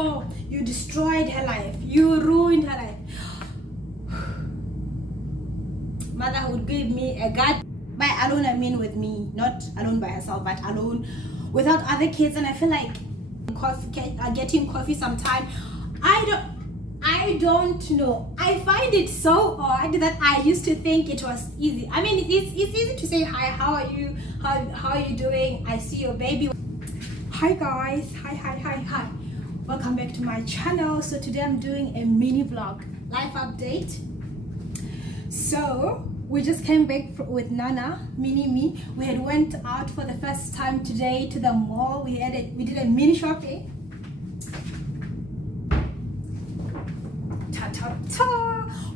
Oh, you destroyed her life. You ruined her life. Motherhood gave me a God. By alone, I mean with me, not alone by herself, but alone without other kids. And I feel like getting coffee sometime. I don't know. I find it so odd that I used to think it was easy. I mean, it's easy to say hi. How are you? How are you doing? I see your baby. Hi guys. Hi. Welcome back to my channel. So today I'm doing a mini vlog, life update. So we just came back with Nana, mini me. We had went out for the first time today to the mall. We did a mini shopping.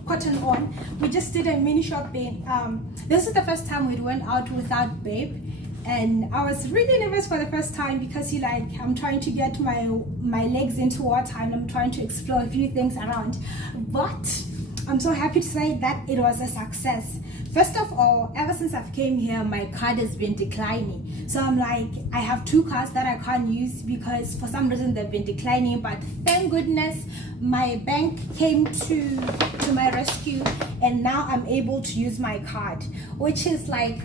Cotton on. We just did a mini shopping. This is the first time we went out without babe. And I was really nervous for the first time because I'm trying to get my legs into water and I'm trying to explore a few things around. But I'm so happy to say that it was a success. First of all, ever since I've came here, my card has been declining. So I'm like, I have two cards that I can't use because for some reason they've been declining. But thank goodness my bank came to my rescue and now I'm able to use my card, which is like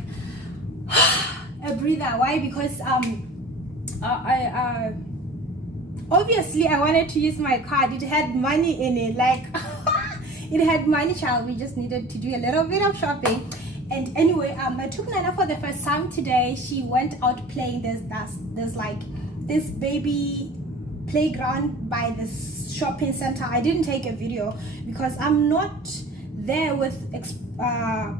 a breather. Why? Because obviously I wanted to use my card. It had money in it, like it had money, child. We just needed to do a little bit of shopping. And anyway, I took Nana for the first time today. She went out playing. There's like this baby playground by this shopping center. I didn't take a video because I'm not there with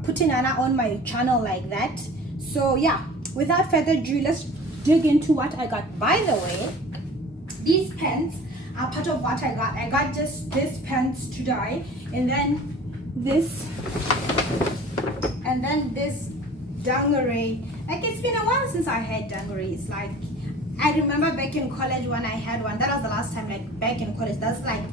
putting Nana on my channel like that. So yeah, without further ado, let's dig into what I got. By the way, these pants are part of what I got. I got just this pants today, and then this dungaree. Like, it's been a while since I had dungarees. Like, I remember back in college when I had one. That was the last time, like back in college. That's like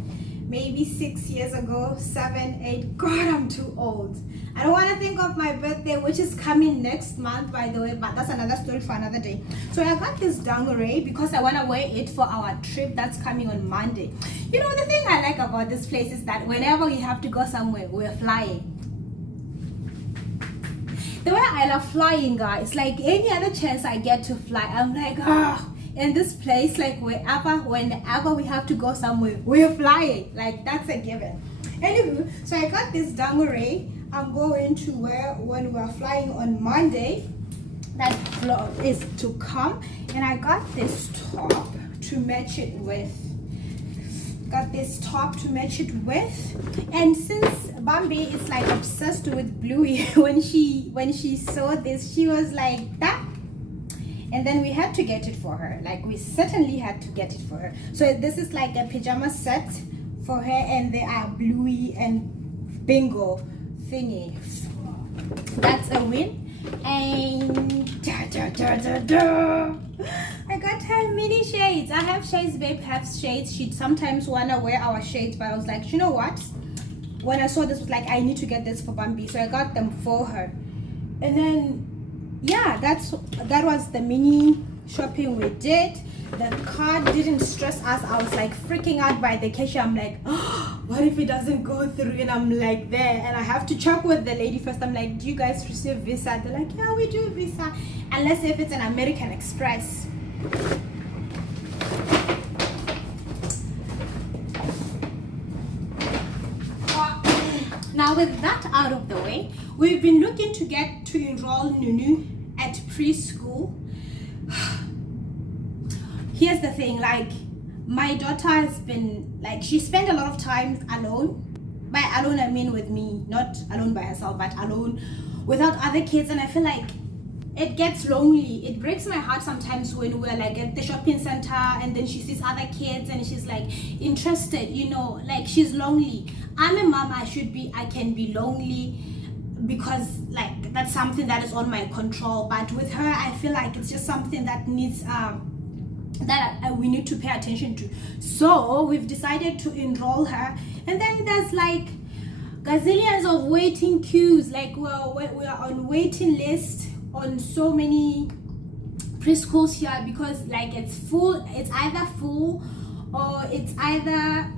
maybe 6 years ago, 7, 8. God, I'm too old. I don't want to think of my birthday, which is coming next month, by the way, but that's another story for another day. So I got this dungaree because I want to wear it for our trip that's coming on Monday. You know, the thing I like about this place is that whenever we have to go somewhere, we're flying. The way I love flying, guys, like any other chance I get to fly, I'm like, in this place, like whenever we have to go somewhere, we're flying. Like, that's a given. Anyway, so I got this dungaree I'm going to wear when we're flying on Monday. That vlog is to come. And I got this top to match it with. And since Bambi is like obsessed with Bluey, when she saw this, she was like that. And then we had to get it for her. Like, we certainly had to get it for her. So this is like a pajama set for her, and they are Bluey and Bingo thingy. That's a win. And I got her mini shades. I have shades, babe has shades. She sometimes wanna wear our shades, but I was like, you know what? When I saw this, was like, I need to get this for Bambi, so I got them for her. And then yeah, that was the mini shopping we did. The card didn't stress us. I was like freaking out by the cashier. I'm like, oh, what if it doesn't go through? And I'm like there, and I have to check with the lady first. I'm like, do you guys receive Visa? They're like, yeah, we do Visa, unless if it's an American Express. Now with that out of the way, we've been looking to get to enroll Nunu at preschool. Here's the thing, like, my daughter has been, like, she spent a lot of time alone. By alone, I mean with me, not alone by herself, but alone without other kids. And I feel like it gets lonely. It breaks my heart sometimes when we're like at the shopping center and then she sees other kids and she's like interested, you know, like she's lonely. I'm a mom, I can be lonely because like that's something that is on my control. But with her, I feel like it's just something that needs we need to pay attention to. So we've decided to enroll her, and then there's like gazillions of waiting queues. Like we are on waiting list on so many preschools here because like it's full. It's either full or it's either,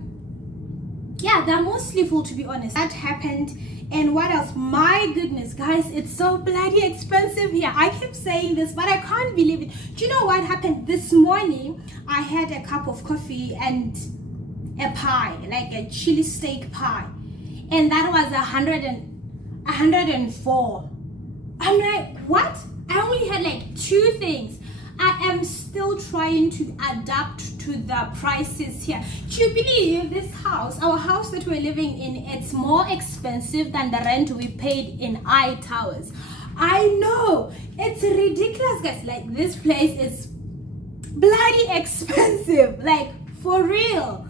yeah, they're mostly full, to be honest. That happened. And what else? My goodness, guys, it's so bloody expensive here. I keep saying this, but I can't believe it. Do you know what happened? This morning, I had a cup of coffee and a pie, like a chili steak pie. And that was 104. I'm like, what? I only had like 2 things. I am still trying to adapt to the prices here. Do you believe this house, our house that we're living in, it's more expensive than the rent we paid in I Towers? I know, it's ridiculous, guys. Like, this place is bloody expensive, like, for real.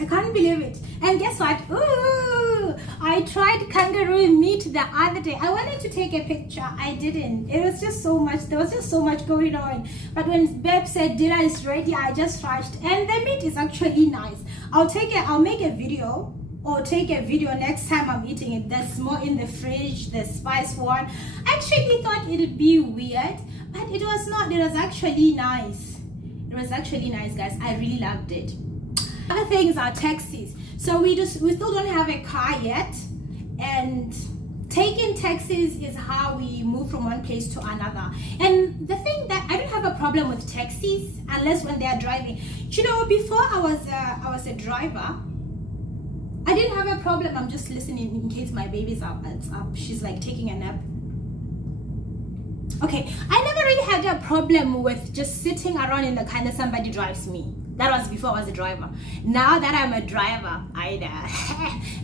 I can't believe it. And guess what? Ooh, I tried kangaroo meat the other day. I wanted to take a picture. I didn't. It was just so much. There was just so much going on. But when Beb said dinner is ready, I just rushed. And the meat is actually nice. I'll make a video, or take a video next time I'm eating it. There's more in the fridge, the spice one. I actually thought it'd be weird, but it was not. It was actually nice. It was actually nice, guys. I really loved it. Other things are taxis. So we still don't have a car yet, and taking taxis is how we move from one place to another. And the thing that I don't have a problem with taxis unless when they are driving. You know, before I was a driver, I didn't have a problem. I'm just listening in case my baby's up. It's up. She's like taking a nap. Okay, I never really had a problem with just sitting around in the car that somebody drives me. That was before I was a driver. Now that I'm a driver,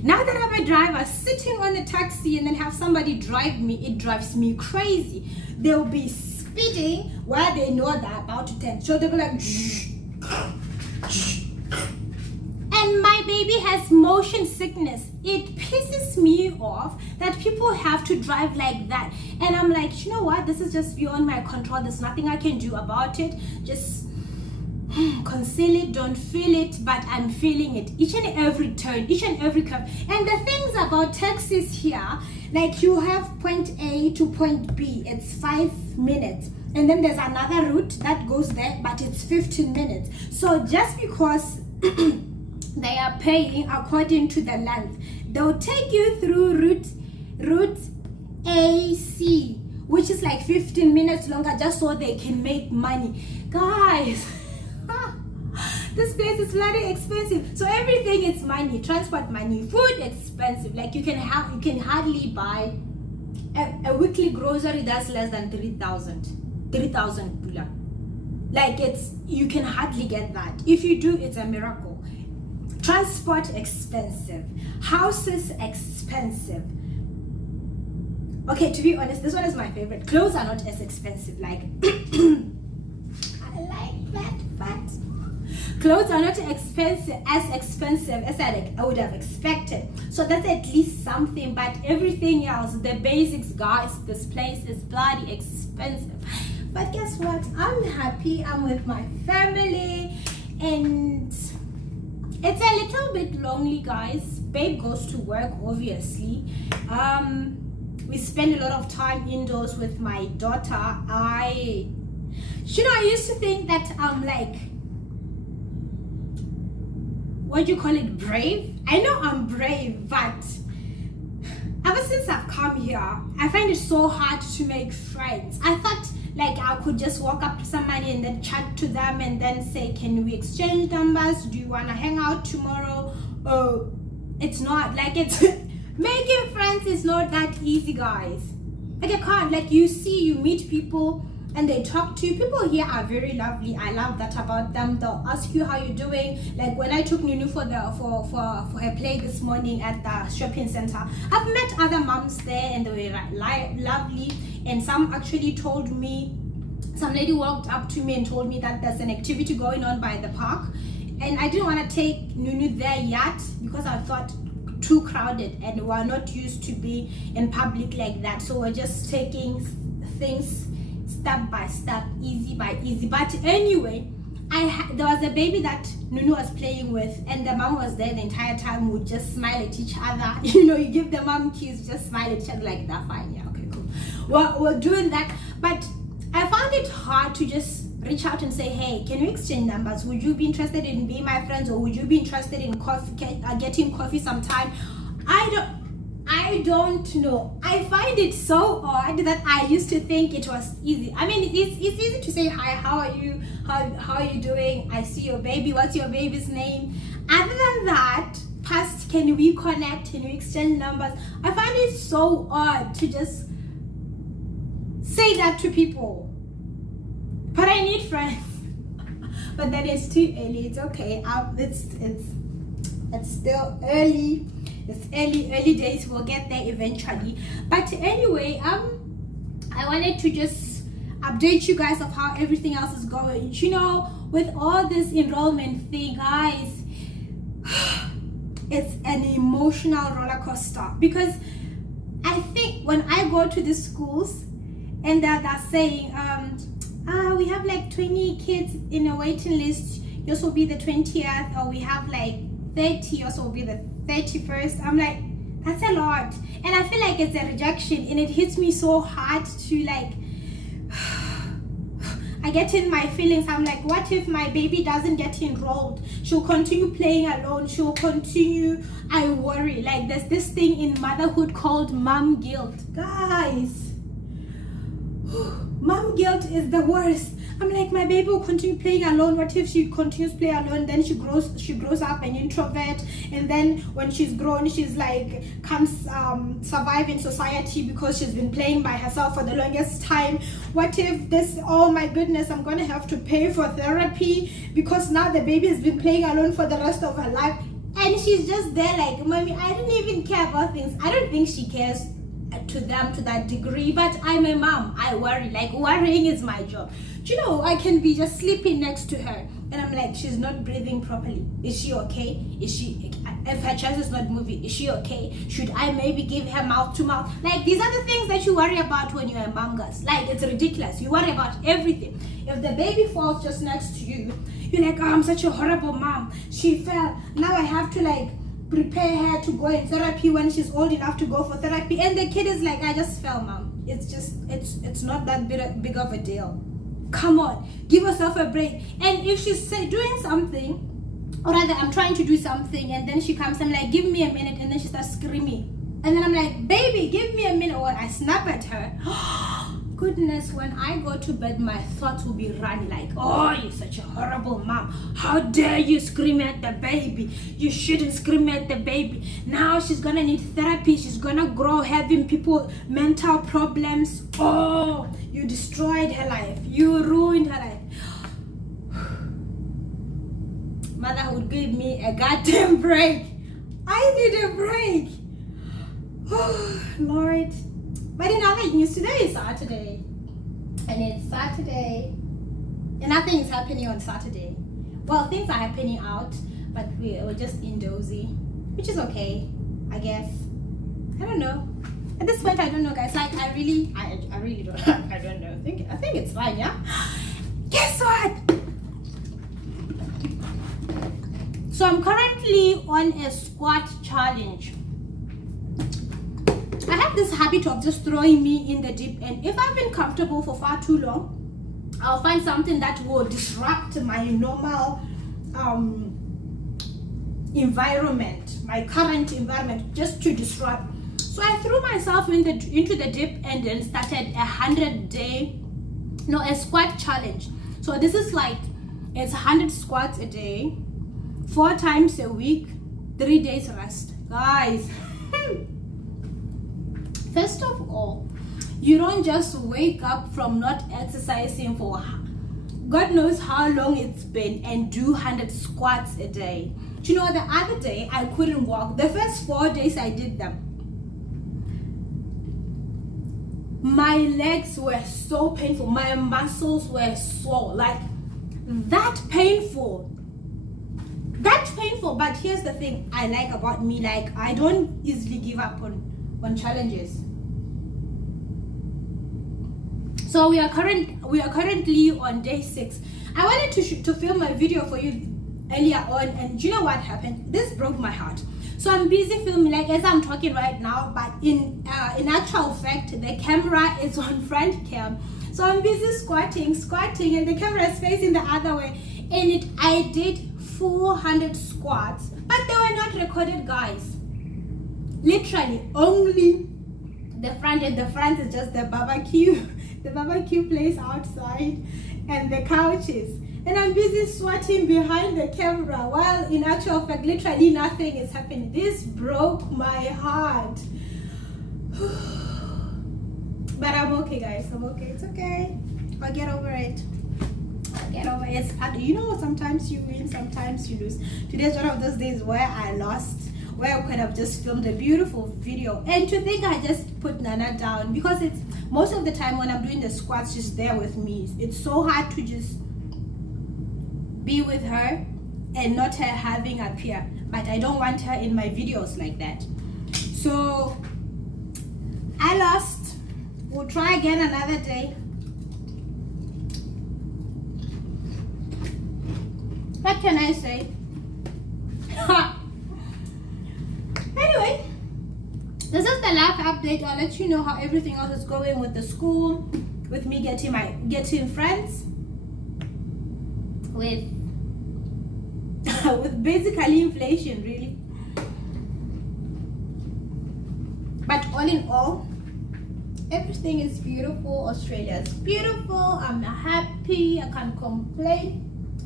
now that I'm a driver, sitting on a taxi and then have somebody drive me, it drives me crazy. They'll be speeding while they know they're about to turn. So they'll be like, and my baby has motion sickness. It pisses me off that people have to drive like that. And I'm like, you know what? This is just beyond my control. There's nothing I can do about it. Just conceal it, don't feel it, but I'm feeling it each and every turn, each and every curve. And the things about taxis here, like you have point A to point B, it's 5 minutes, and then there's another route that goes there, but it's 15 minutes. So just because they are paying according to the length, they'll take you through route AC, which is like 15 minutes longer, just so they can make money, guys. This place is very expensive. So everything is money. Transport money, food expensive. Like you can hardly buy a weekly grocery that's less than 3,000 pula. Like you can hardly get that. If you do, it's a miracle. Transport expensive. Houses expensive. Okay, to be honest, this one is my favorite. Clothes are not as expensive. Like I like that, but clothes are not as expensive as I would have expected. So that's at least something, but everything else, the basics, guys, this place is bloody expensive. But guess what? I'm happy. I'm with my family, and it's a little bit lonely, guys. Babe goes to work, obviously. We spend a lot of time indoors with my daughter. I used to think that I'm like, what do you call it, brave? I know I'm brave, but ever since I've come here, I find it so hard to make friends. I thought like I could just walk up to somebody and then chat to them and then say, can we exchange numbers? Do you want to hang out tomorrow? Oh, it's not like it's making friends is not that easy, guys. Like I can't, like you meet people and they talk to you. People here are very lovely. I love that about them. They'll ask you how you're doing. Like when I took Nunu for her play this morning at the shopping center, I've met other moms there and they were lovely. And some actually told me, some lady walked up to me and told me that there's an activity going on by the park. And I didn't want to take Nunu there yet because I thought too crowded and we're not used to be in public like that. So we're just taking things step by step, easy by easy. But anyway, there was a baby that Nunu was playing with, and the mom was there the entire time. Would just smile at each other. You know, you give the mom kiss, just smile at each other like that. Fine, yeah, okay, cool. We're doing that, but I found it hard to just reach out and say, hey, can we exchange numbers? Would you be interested in being my friends, or would you be interested in getting coffee sometime? I don't know. I find it so odd that I used to think it was easy. I mean, it's easy to say hi, how are you, how are you doing, I see your baby, what's your baby's name? Other than that, past can we connect, can we exchange numbers, I find it so odd to just say that to people. But I need friends. But then it's too early. It's okay. It's still early. It's early days. We'll get there eventually. But anyway, I wanted to just update you guys of how everything else is going. You know, with all this enrollment thing, guys, it's an emotional roller coaster, because I think when I go to the schools and they're saying, we have like 20 kids in a waiting list, yours will be the 20th, or we have like 30, yours will be the 31st. I'm like, that's a lot, and I feel like it's a rejection, and it hits me so hard to like, I get in my feelings. I'm like, what if my baby doesn't get enrolled? She'll continue playing alone, she'll continue, I worry. Like, there's this thing in motherhood called mom guilt, guys. Mom guilt is the worst. I'm like, my baby will continue playing alone. What if she continues playing alone? Then she grows up an introvert, and then when she's grown, she's like can't survive in society because she's been playing by herself for the longest time. What if this? Oh my goodness, I'm gonna have to pay for therapy because now the baby has been playing alone for the rest of her life, and she's just there like, mommy, I don't even care about things. I don't think she cares to them to that degree, but I'm a mom. I worry. Like, worrying is my job. Do you know, I can be just sleeping next to her and I'm like, she's not breathing properly. Is she okay? If her chest is not moving, is she okay? Should I maybe give her mouth to mouth? Like, these are the things that you worry about when you're a mom, guys. Like, it's ridiculous. You worry about everything. If the baby falls just next to you, you're like, oh, I'm such a horrible mom. She fell. Now I have to like prepare her to go in therapy when she's old enough to go for therapy, and the kid is like, I just fell, mom. It's not that big of a deal. Come on, give yourself a break. And if she's doing something, or rather I'm trying to do something, and then she comes, I'm like, give me a minute, and then she starts screaming, and then I'm like, baby, give me a minute, or I snap at her. Goodness, when I go to bed, my thoughts will be running like, oh, you're such a horrible mom. How dare you scream at the baby? You shouldn't scream at the baby. Now she's gonna need therapy. She's gonna grow having mental problems. Oh, you destroyed her life. You ruined her life. Motherhood gave me a goddamn break. I need a break. Oh, Lord. But in other news, today is Saturday, and it's Saturday, and nothing is happening on Saturday. Well, things are happening out, but we're just indoorsy, which is okay, I guess. I don't know. At this point, I don't know, guys. Like, I really don't. I don't know. I think it's fine, yeah. Guess what? So I'm currently on a squat challenge. I have this habit of just throwing me in the deep end. If I've been comfortable for far too long, I'll find something that will disrupt my normal environment, my current environment, just to disrupt. So I threw myself into the deep end and started a squat challenge. So this is like, it's 100 squats a day, 4 times a week, 3 days rest. Guys, first of all, you don't just wake up from not exercising for God knows how long it's been and do 100 squats a day. Do you know, the other day I couldn't walk. The first 4 days I did them, my legs were so painful. My muscles were sore. Like, that painful. But here's the thing I like about me. Like, I don't easily give up on challenges. So we are currently on day 6. I wanted to film a video for you earlier on, and do you know what happened? This broke my heart. So I'm busy filming like as I'm talking right now, but in actual fact the camera is on front cam. So I'm busy squatting and the camera is facing the other way. And I did 400 squats, but they were not recorded, guys. Literally only the front, and the front is just the barbecue place outside and the couches. And I'm busy sweating behind the camera while in actual fact literally nothing is happening. This broke my heart. But I'm okay, guys. I'm okay. It's okay. I'll get over it. You know, sometimes you win, sometimes you lose. Today's one of those days where I lost, where I could have just filmed a beautiful video. And to think I just put Nana down, because it's most of the time when I'm doing the squats, she's there with me. It's so hard to just be with her and not her having appear. But I don't want her in my videos like that. So I lost. We'll try again another day. What can I say? Anyway, this is the life update. I'll let you know how everything else is going with the school, with me getting friends, with with basically inflation, really. But all in all, everything is beautiful. Australia is beautiful. I'm happy. I can't complain.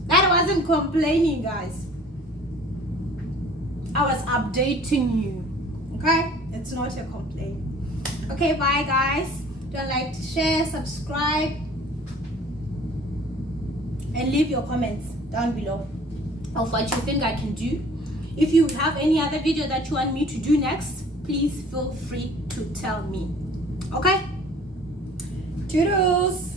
That wasn't complaining, guys. I was updating you. Okay? It's not a complaint. Okay, bye, guys. Don't like to share, subscribe, and leave your comments down below of what you think I can do. If you have any other video that you want me to do next, please feel free to tell me. Okay? Toodles.